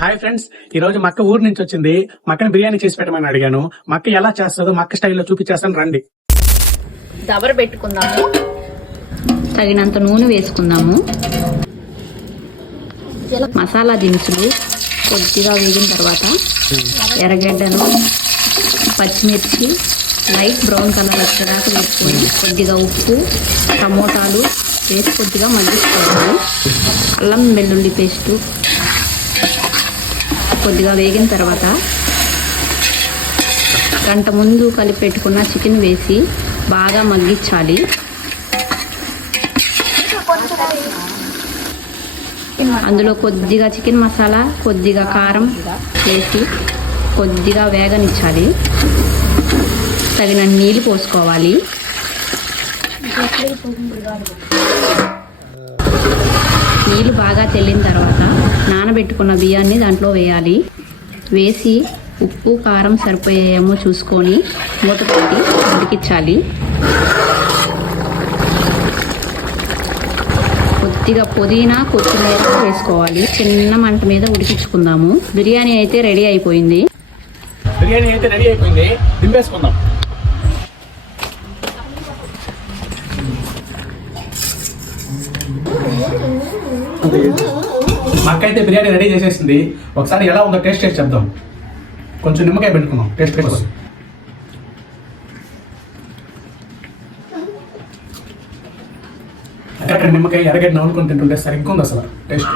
Hi friends, ఈ రోజు మా అక్క ఊరు నుంచి వచ్చింది. మా అక్కని బిర్యానీ చేసి పెట్టమని అడిగాను. మా అక్క ఎలా చేస్తుందో మా అక్క స్టైల్లో చూపించేస్తాను, రండి. దబర పెట్టుకుందాము, తగినంత నూనె వేసుకుందాము. మసాలా దినుసులు కొద్దిగా వేగిన తర్వాత ఎర్రగడ్డలు, పచ్చిమిర్చి లైట్ బ్రౌన్ కలర్ వచ్చేదాకా వేసుకొని కొద్దిగా ఉప్పు, టమోటాలు వేసి కొద్దిగా మగ్గించుకోవాలి. అల్లం వెల్లుల్లి పేస్టు కొద్దిగా వేగిన తర్వాత గంట ముందు కలిపి పెట్టుకున్న చికెన్ వేసి బాగా మగ్గించాలి. అందులో కొద్దిగా చికెన్ మసాలా, కొద్దిగా కారం వేసి కొద్దిగా వేగనిచ్చాలి. తగిన నీళ్ళు పోసుకోవాలి. నీళ్ళు బాగా తెల్లిన తర్వాత నానబెట్టుకున్న బియ్యాన్ని దాంట్లో వేయాలి. వేసి ఉప్పు కారం సరిపోయేమో చూసుకొని మూత పెట్టి ఉడికించాలి. కొద్దిగా పుదీనా, కొత్తిమీర వేసుకోవాలి. చిన్న మంట మీద ఉడికించుకుందాము. బిర్యానీ అయితే రెడీ అయిపోయింది. దింపేసుకుందాం. మా అక్క అయితే బిర్యానీ రెడీ చేసేసింది. ఒకసారి ఎలా ఉందో టేస్ట్ చేసి చెప్దాం. కొంచెం నిమ్మకాయ పెట్టుకుందాం టేస్ట్ కోసం. అక్కడ నిమ్మకాయ ఎర్రగడ్డ నవ్వుకొని తింటుంటే సరిగ్గా ఉంది అసలు టేస్ట్.